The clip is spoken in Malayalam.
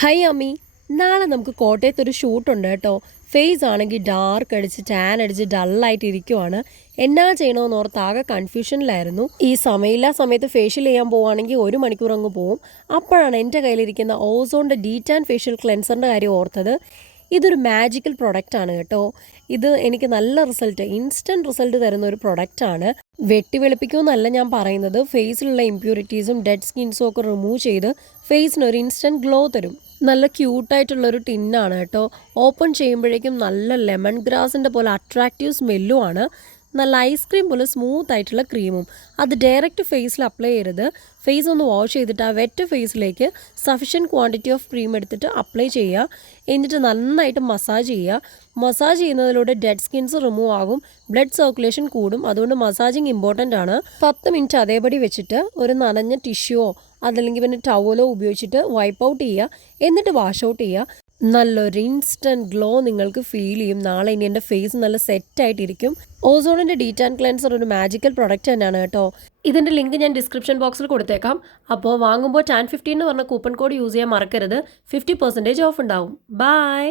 ഹൈ അമ്മി, നാളെ നമുക്ക് കോട്ടയത്തൊരു ഷൂട്ടുണ്ട് കേട്ടോ. ഫേസ് ആണെങ്കിൽ ഡാർക്ക് അടിച്ച് ടാൻ അടിച്ച് ഡള്ളായിട്ട് ഇരിക്കുവാണ്. എന്നാ ചെയ്യണമെന്ന് ഓർത്ത് ആകെ കൺഫ്യൂഷനിലായിരുന്നു. ഈ സമയമില്ല സമയത്ത് ഫേഷ്യൽ ചെയ്യാൻ പോവുകയാണെങ്കിൽ 1 മണിക്കൂർ അങ്ങ് പോവും. അപ്പോഴാണ് എൻ്റെ കയ്യിലിരിക്കുന്ന ഓസോണിൻ്റെ ഡീറ്റാൻ ഫേഷ്യൽ ക്ലെൻസറിൻ്റെ കാര്യം ഓർത്തത്. ഇതൊരു മാജിക്കൽ പ്രൊഡക്റ്റാണ് കേട്ടോ. ഇത് എനിക്ക് നല്ല ഇൻസ്റ്റൻറ്റ് റിസൾട്ട് തരുന്ന ഒരു പ്രൊഡക്റ്റാണ്. വെട്ടി വെളുപ്പിക്കുമെന്നല്ല ഞാൻ പറയുന്നത്, ഫേസിലുള്ള ഇമ്പ്യൂരിറ്റീസും ഡെഡ് സ്കിൻസും ഒക്കെ റിമൂവ് ചെയ്ത് ഫേസിനൊരു ഇൻസ്റ്റൻറ്റ് ഗ്ലോ തരും. നല്ല ക്യൂട്ടായിട്ടുള്ളൊരു ടിന്നാണ് കേട്ടോ. ഓപ്പൺ ചെയ്യുമ്പോഴേക്കും നല്ല ലെമൺ ഗ്രാസിൻ്റെ പോലെ അട്രാക്റ്റീവ് സ്മെല്ലും ആണ്. നല്ല ഐസ്ക്രീം പോലെ സ്മൂത്ത് ആയിട്ടുള്ള ക്രീമും. അത് ഡയറക്റ്റ് ഫേസിൽ അപ്ലൈ ചെയ്യരുത്. ഫേസ് ഒന്ന് വാഷ് ചെയ്തിട്ട് ആ വെറ്റ് ഫേസിലേക്ക് സഫിഷ്യൻറ്റ് ക്വാണ്ടിറ്റി ഓഫ് ക്രീം എടുത്തിട്ട് അപ്ലൈ ചെയ്യുക. എന്നിട്ട് നന്നായിട്ട് മസാജ് ചെയ്യുക. മസാജ് ചെയ്യുന്നതിലൂടെ ഡെഡ് സ്കിൻസ് റിമൂവ് ആകും, ബ്ലഡ് സർക്കുലേഷൻ കൂടും. അതുകൊണ്ട് മസാജിങ് ഇമ്പോർട്ടൻ്റ് ആണ്. 10 മിനിറ്റ് അതേപടി വെച്ചിട്ട് ഒരു നനഞ്ഞ ടിഷ്യൂവോ അതല്ലെങ്കിൽ പിന്നെ ടവലോ ഉപയോഗിച്ചിട്ട് വൈപ്പ് ഔട്ട് ചെയ്യുക. എന്നിട്ട് വാഷ് ഔട്ട് ചെയ്യുക. നല്ലൊരു ഇൻസ്റ്റൻറ്റ് ഗ്ലോ നിങ്ങൾക്ക് ഫീൽ ചെയ്യും. നാളെ ഇനി എൻ്റെ ഫേസ് നല്ല സെറ്റായിട്ടിരിക്കും. ഓസോണിൻ്റെ ഡീറ്റാൻ ക്ലെൻസർ ഒരു മാജിക്കൽ പ്രൊഡക്റ്റ് തന്നെയാണ് കേട്ടോ. ഇതിൻ്റെ ലിങ്ക് ഞാൻ ഡിസ്ക്രിപ്ഷൻ ബോക്സിൽ കൊടുത്തേക്കാം. അപ്പോൾ വാങ്ങുമ്പോൾ TAN15 എന്ന് പറഞ്ഞ കൂപ്പൺ കോഡ് യൂസ് ചെയ്യാൻ മറക്കരുത്. 50% ഓഫ് ഉണ്ടാവും. ബൈ.